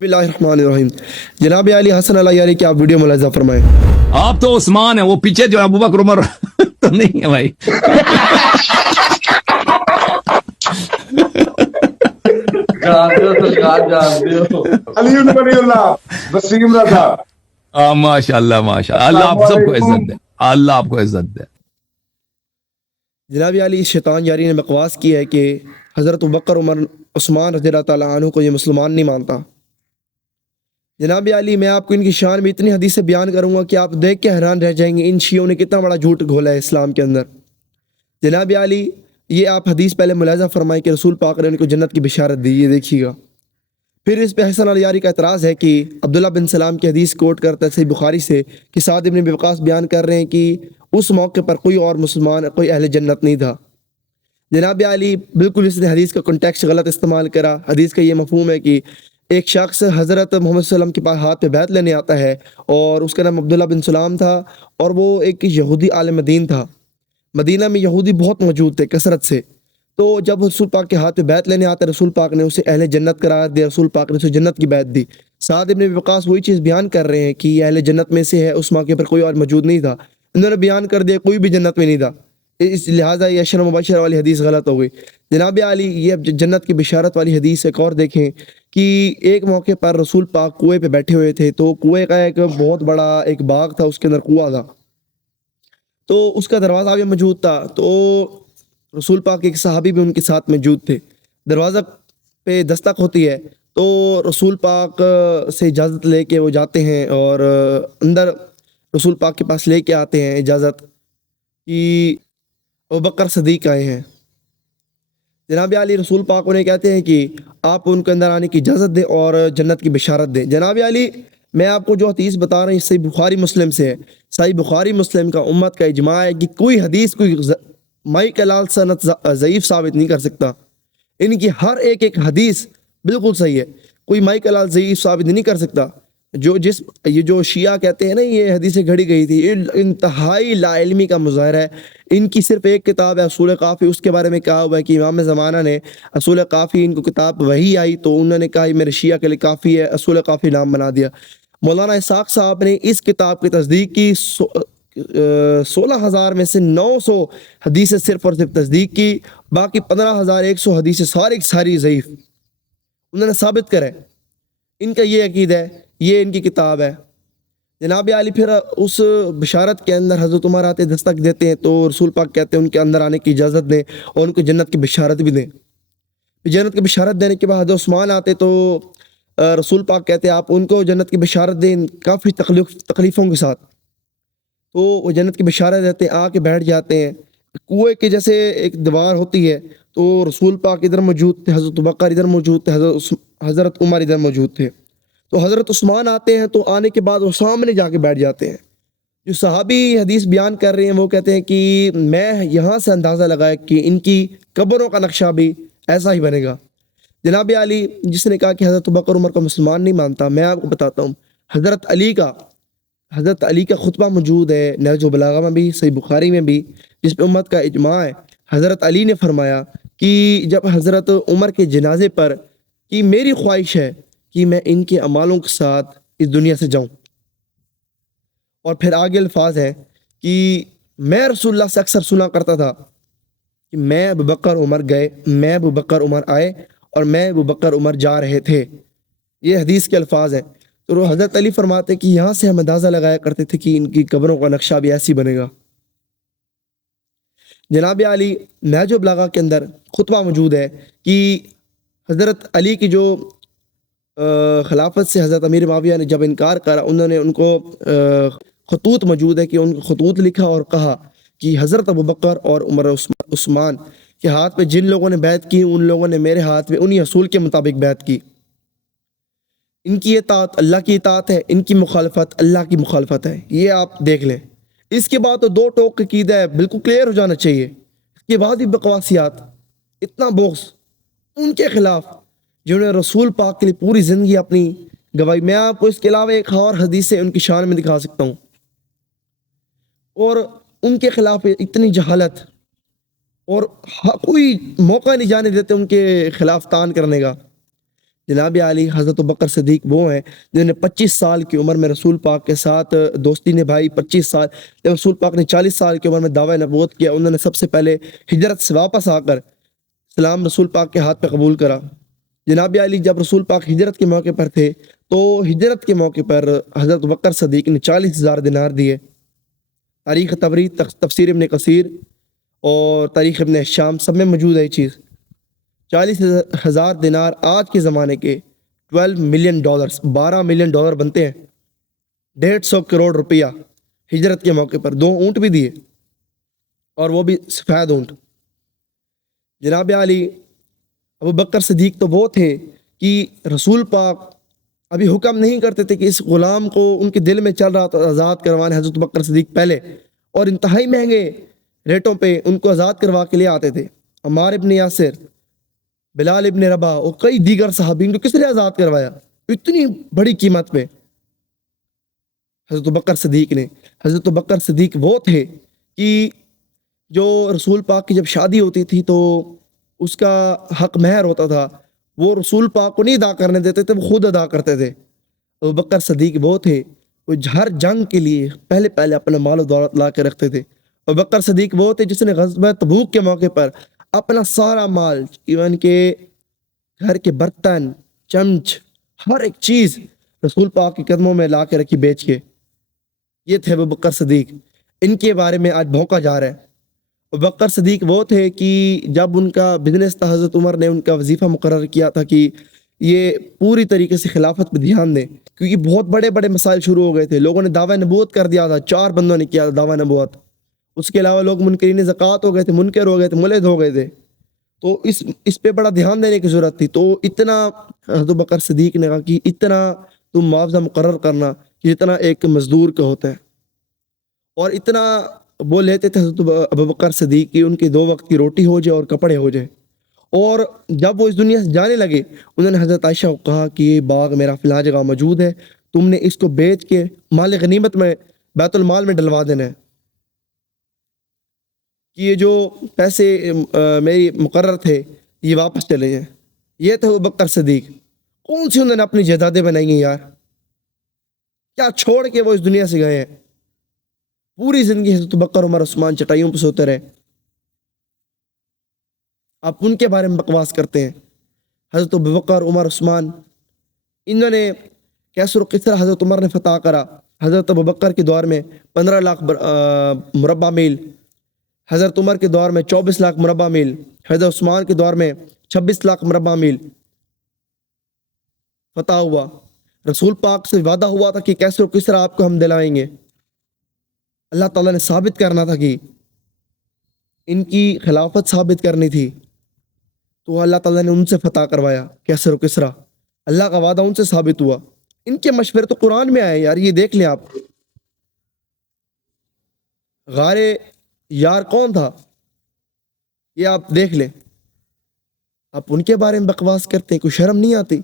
بسم اللہ الرحمن الرحیم۔ جناب علی حسن اللہ یاری کی آپ ویڈیو ملاحظہ فرمائیں۔ آپ تو عثمان ہے، وہ پیچھے جو ابو بکر عمر تو نہیں ہے بھائی۔ جانتے ہو سرکار، جانتے ہو علی بن ولی اللہ وسیم رضا۔ ماشاء اللہ ماشاء اللہ، اللہ آپ سب کو عزت دے، اللہ آپ کو عزت دے۔ جناب علی شیطان یاری نے بکواس کی ہے کہ حضرت ابوبکر عمر عثمان رضی اللہ تعالیٰ عنہ کو یہ مسلمان نہیں مانتا۔ جناب علی میں آپ کو ان کی شان میں اتنی حدیثیں بیان کروں گا کہ آپ دیکھ کے حیران رہ جائیں گے ان شیعوں نے کتنا بڑا جھوٹ گھولا ہے اسلام کے اندر۔ جناب علی یہ آپ حدیث پہلے ملاحظہ فرمائیں کہ رسول پاک نے ان کو جنت کی بشارت دی، یہ دیکھیے گا۔ پھر اس پہ حسن علی یاری کا اعتراض ہے کہ عبداللہ بن سلام کی حدیث کوٹ کرتا ہے صحیح بخاری سے کہ سعد ابن ابی وقاص بیان کر رہے ہیں کہ اس موقع پر کوئی اور مسلمان کوئی اہل جنت نہیں تھا۔ جناب علی بالکل اس نے حدیث کا کنٹیکسٹ غلط استعمال کرا۔ حدیث کا یہ مفہوم ہے کہ ایک شخص حضرت محمد صلی اللہ علیہ وسلم کے پاس ہاتھ پہ بیعت لینے آتا ہے اور اس کا نام عبداللہ بن سلام تھا اور وہ ایک یہودی عالم دین تھا۔ مدینہ میں یہودی بہت موجود تھے کثرت سے، تو جب رسول پاک کے ہاتھ پہ بیعت لینے آتا ہے رسول پاک نے اسے اہل جنت قرار دیا، رسول پاک نے اسے جنت کی بیعت دی۔ سعد ابن ابی وقاص وہی چیز بیان کر رہے ہیں کہ یہ اہل جنت میں سے ہے، اس موقع پر کوئی اور موجود نہیں تھا، انہوں نے بیان کر دیا کوئی بھی جنت میں نہیں تھا، اس لہٰذا یہ عشر مبشرہ والی حدیث غلط ہو گئی۔ جناب علی یہ جنت کی بشارت والی حدیث ایک اور دیکھیں کہ ایک موقع پر رسول پاک کنویں پہ بیٹھے ہوئے تھے، تو کنویں کا ایک بہت بڑا ایک باغ تھا، اس کے اندر کنواں تھا، تو اس کا دروازہ بھی موجود تھا، تو رسول پاک ایک صحابی بھی ان کے ساتھ موجود تھے۔ دروازہ پہ دستک ہوتی ہے تو رسول پاک سے اجازت لے کے وہ جاتے ہیں اور اندر رسول پاک کے پاس لے کے آتے ہیں اجازت کہ ابوبکر صدیق آئے ہیں۔ جناب علی رسول پاک انہیں کہتے ہیں کہ آپ ان کے اندر آنے کی اجازت دیں اور جنت کی بشارت دیں۔ جناب علی میں آپ کو جو حدیث بتا رہا ہوں صحیح بخاری مسلم سے ہے، صحیح بخاری مسلم کا امت کا اجماع ہے کہ کوئی حدیث کوئی مائی کلال سند ضعیف ثابت نہیں کر سکتا، ان کی ہر ایک حدیث بالکل صحیح ہے، کوئی مائی کلال ضعیف ثابت نہیں کر سکتا۔ یہ جو شیعہ کہتے ہیں نا یہ حدیثیں گھڑی گئی تھی، انتہائی لا علمی کا مظاہرہ ہے۔ ان کی صرف ایک کتاب ہے اصول کافی، اس کے بارے میں کہا ہوا ہے کہ امام زمانہ نے اصول کافی، ان کو کتاب وہی آئی تو انہوں نے کہا یہ میرے شیعہ کے لیے کافی ہے، اصول کافی نام بنا دیا۔ مولانا اسحاق صاحب نے اس کتاب کی تصدیق کی، 16,000 میں سے 900 حدیثیں صرف اور صرف تصدیق کی، باقی 15,100 حدیثیں ساری ضعیف انہوں نے ثابت کرے۔ ان کا یہ عقیدہ ہے، یہ ان کی کتاب ہے۔ جناب علی پھر اس بشارت کے اندر حضرت عمر آتے دستک دیتے ہیں تو رسول پاک کہتے ہیں ان کے اندر آنے کی اجازت دیں اور ان کو جنت کی بشارت بھی دیں۔ جنت کی بشارت دینے کے بعد حضرت عثمان آتے تو رسول پاک کہتے ہیں آپ ان کو جنت کی بشارت دیں کافی تکلیفوں کے ساتھ، تو وہ جنت کی بشارت دیتے ہیں، آ کے بیٹھ جاتے ہیں۔ کنویں کے جیسے ایک دیوار ہوتی ہے تو رسول پاک ادھر موجود تھے، حضرت ابوبکر ادھر موجود تھے، حضرت عمر ادھر موجود تھے، تو حضرت عثمان آتے ہیں تو آنے کے بعد وہ سامنے جا کے بیٹھ جاتے ہیں۔ جو صحابی حدیث بیان کر رہے ہیں وہ کہتے ہیں کہ میں یہاں سے اندازہ لگایا کہ ان کی قبروں کا نقشہ بھی ایسا ہی بنے گا۔ جناب علی جس نے کہا کہ حضرت ابوبکر عمر کو مسلمان نہیں مانتا، میں آپ کو بتاتا ہوں حضرت علی کا خطبہ موجود ہے نہج البلاغہ میں بھی، صحیح بخاری میں بھی، جس پہ امت کا اجماع ہے۔ حضرت علی نے فرمایا کہ جب حضرت عمر کے جنازے پر کہ میری خواہش ہے کہ میں ان کے اعمالوں کے ساتھ اس دنیا سے جاؤں، اور پھر آگے الفاظ ہے کہ میں رسول اللہ سے اکثر سنا کرتا تھا کہ میں ابوبکر عمر گئے، میں ابوبکر عمر آئے اور میں ابوبکر عمر جا رہے تھے، یہ حدیث کے الفاظ ہیں۔ تو حضرت علی فرماتے کہ یہاں سے ہم اندازہ لگایا کرتے تھے کہ ان کی قبروں کا نقشہ بھی ایسی بنے گا۔ جناب علی نہج البلاغہ کے اندر خطبہ موجود ہے کہ حضرت علی کی جو خلافت سے حضرت امیر معاویہ نے جب انکار کرا، انہوں نے ان کو خطوط موجود ہے کہ ان کو خطوط لکھا اور کہا کہ حضرت ابوبکر اور عمر عثمان کے ہاتھ پہ جن لوگوں نے بیعت کی ان لوگوں نے میرے ہاتھ پہ انہی اصول کے مطابق بیعت کی۔ ان کی اطاعت اللہ کی اطاعت ہے، ان کی مخالفت اللہ کی مخالفت ہے، یہ آپ دیکھ لیں۔ اس کے بعد تو دو ٹوک عقیدہ ہے، بالکل کلیئر ہو جانا چاہیے۔ اس کے بعد بھی بکواسیات، اتنا بغض ان کے خلاف جنہوں نے رسول پاک کے لیے پوری زندگی اپنی گواہی۔ میں آپ کو اس کے علاوہ ایک اور حدیث سے ان کی شان میں دکھا سکتا ہوں، اور ان کے خلاف اتنی جہالت اور کوئی موقع نہیں جانے دیتے ان کے خلاف تان کرنے کا۔ جناب علی حضرت بکر صدیق وہ ہیں جنہوں نے 25 سال کی عمر میں رسول پاک کے ساتھ دوستی نبھائی. 25 سال جب رسول پاک نے 40 سال کی عمر میں دعویٰ نبوت کیا، انہوں نے سب سے پہلے ہجرت سے واپس آ کر اسلام رسول پاک کے ہاتھ پہ قبول کرا. جناب علی جب رسول پاک ہجرت کے موقع پر تھے تو ہجرت کے موقع پر حضرت بکر صدیق نے 40,000 دینار دیے. تاریخ طبری، تفسیر ابن کثیر اور تاریخ ابن شام سب میں موجود ہے یہ چیز. 40,000 دینار آج کے زمانے کے 12 ملین ڈالرز، 12 ملین ڈالر بنتے ہیں. 150 کروڑ روپیہ ہجرت کے موقع پر. 2 اونٹ بھی دیے اور وہ بھی سفید اونٹ. جناب علی ابو بکر صدیق تو وہ تھے کہ رسول پاک ابھی حکم نہیں کرتے تھے کہ اس غلام کو ان کے دل میں چل رہا تھا آزاد کروانے. حضرت بکر صدیق پہلے اور انتہائی مہنگے ریٹوں پہ ان کو آزاد کروا کے لے آتے تھے. عمار ابن یاسر، بلال ابن رباح اور کئی دیگر صحابین کو کس نے آزاد کروایا اتنی بڑی قیمت پہ؟ حضرت بکر صدیق نے. حضرت بکر صدیق وہ تھے کہ جو رسول پاک کی جب شادی ہوتی تھی تو اس کا حق مہر ہوتا تھا، وہ رسول پاک کو نہیں ادا کرنے دیتے تھے، وہ خود ادا کرتے تھے. ابو بکر صدیق وہ تھے وہ ہر جنگ کے لیے پہلے اپنا مال و دولت لا کے رکھتے تھے. ابو بکر صدیق وہ تھے جس نے غزوہ تبوک کے موقع پر اپنا سارا مال، ایون کہ گھر کے برتن، چمچ، ہر ایک چیز رسول پاک کے قدموں میں لا کے رکھی بیچ کے. یہ تھے ابو بکر صدیق. ان کے بارے میں آج بھونکا جا رہا ہے. ابو بکر صدیق وہ تھے کہ جب ان کا بزنس تھا، حضرت عمر نے ان کا وظیفہ مقرر کیا تھا کہ یہ پوری طریقے سے خلافت پہ دھیان دیں، کیونکہ بہت بڑے بڑے مسائل شروع ہو گئے تھے. لوگوں نے دعویٰ نبوت کر دیا تھا، 4 بندوں نے کیا تھا دعویٰ نبوت. اس کے علاوہ لوگ منکرین زکوٰۃ ہو گئے تھے، منکر ہو گئے تھے، ملحد ہو گئے تھے. تو اس پہ بڑا دھیان دینے کی ضرورت تھی. تو اتنا حضرت بکر صدیق نے کہا کہ اتنا تم معاوضہ مقرر کرنا کہ جتنا ایک مزدور کا ہوتا ہے، اور اتنا وہ لیتے تھے حضرت ابو بکر صدیق کی ان کی 2 وقت کی روٹی ہو جائے اور کپڑے ہو جائے. اور جب وہ اس دنیا سے جانے لگے انہوں نے حضرت عائشہ کو کہا کہ یہ باغ میرا فلاں جگہ موجود ہے، تم نے اس کو بیچ کے مال غنیمت میں بیت المال میں ڈلوا دینا ہے، کہ یہ جو پیسے میری مقرر تھے یہ واپس چلے جائیں. یہ تھے ابو بکر صدیق. کون سی انہوں نے اپنی جائیدادیں بنائی ہیں یار؟ کیا چھوڑ کے وہ اس دنیا سے گئے ہیں؟ پوری زندگی حضرت بکر، عمر، عثمان چٹائیوں پہ سوتے رہے. آپ ان کے بارے میں بکواس کرتے ہیں. حضرت ابو بکر، عمر، عثمان، انہوں نے کیسر و قصر حضرت عمر نے فتح کرا. حضرت ابو بکر کے دور میں 15 لاکھ مربع میل، حضرت عمر کے دور میں 24 لاکھ مربع میل، حضرت عثمان کے دور میں 26 لاکھ مربع میل فتح ہوا. رسول پاک سے وعدہ ہوا تھا کہ کیسر و قصر آپ کو ہم دلائیں گے. اللہ تعالیٰ نے ثابت کرنا تھا کہ ان کی خلافت ثابت کرنی تھی، تو اللہ تعالیٰ نے ان سے فتح کروایا کیسر و کسرا. اللہ کا وعدہ ان سے ثابت ہوا. ان کے مشورے تو قرآن میں آئے یار. یہ دیکھ لیں آپ، غار یار کون تھا یہ آپ دیکھ لیں. آپ ان کے بارے میں بکواس کرتے ہیں، کوئی شرم نہیں آتی؟